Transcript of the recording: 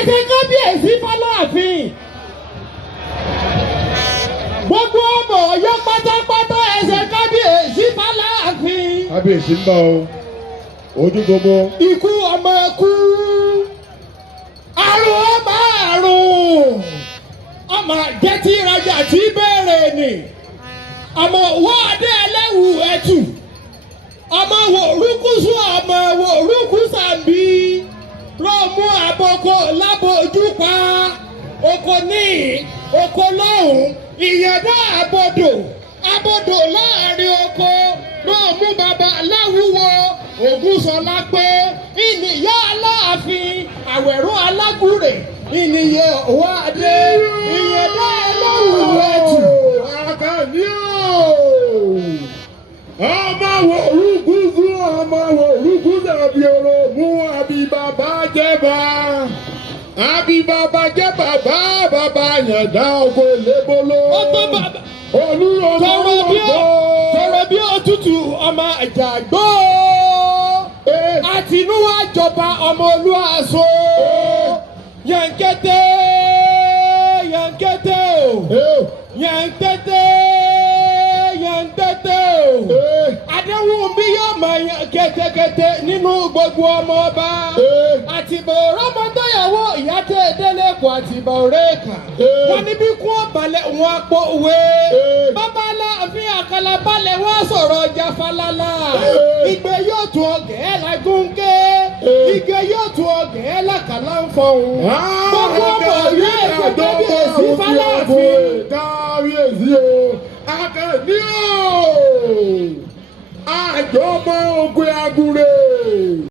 ẹsẹ̀ kábíyèsí fọláàfin gbogbo ọmọ Ọ̀yọ́ pátápátá ẹsẹ̀ kábíyèsí fọláàfin. kábíyèsí ń bọ̀ o ojú gbogbo. ikú ọmọ ẹkú àrùn ọmọ àrùn ọmọ jẹ́tí ìrajà tí bẹ̀rẹ̀ ni ọmọ wọ́ọ̀dẹ ẹlẹ́wù ẹ̀tù ọmọ wò rúkúsù ọmọ wò rúkúsàmbí rọ́ọ̀mù àbọ̀kọ lábòjú pa oko ní oko lọ́hùn ìyẹ̀dá abodò láàrin oko rọ́ọ̀mù bàbá aláwùwọ Ògúnṣọlá pé ìnìyá Aláàfin Àwẹ̀rọ Alágùrè ìnìyẹ òwádé ìyẹ̀dá ẹlẹ́wù ẹ̀tù. Àkànní o ọmọ wo rúgúsù ọmọ wo rúgúsù àbí oròmù àbí bàbá jẹba àbí bàbá jẹ bàbá yàndá ògo lébóló olúwo tọrọ bí òtútù ọmọ àjàgbó àtinúwá jọba ọmọ olúwaṣọ yankete Adéwùmí yóò máa yan kẹ́tẹ́kẹ́tẹ́ nínú gbogbo ọmọ ọba àtìbò rọmọdéyàwó ìyá tẹ délé kó àtìbò rẹkà wọn níbí kún ọbalẹ wọn pọ òwe bàbá Aláàfin àkàlà balẹ̀ wọn sọ̀rọ̀ ọjà falala ìgbé yóò tún ọgẹ lágúnké ìgbé yóò tún ọgẹ lákàlà ń fọhùn gbogbo ọmọ Ọ̀yọ́ ẹgbẹ́ kábíyèsí fọláàfin. kábíyèsí o Àkànní o àjọmọ ogun agure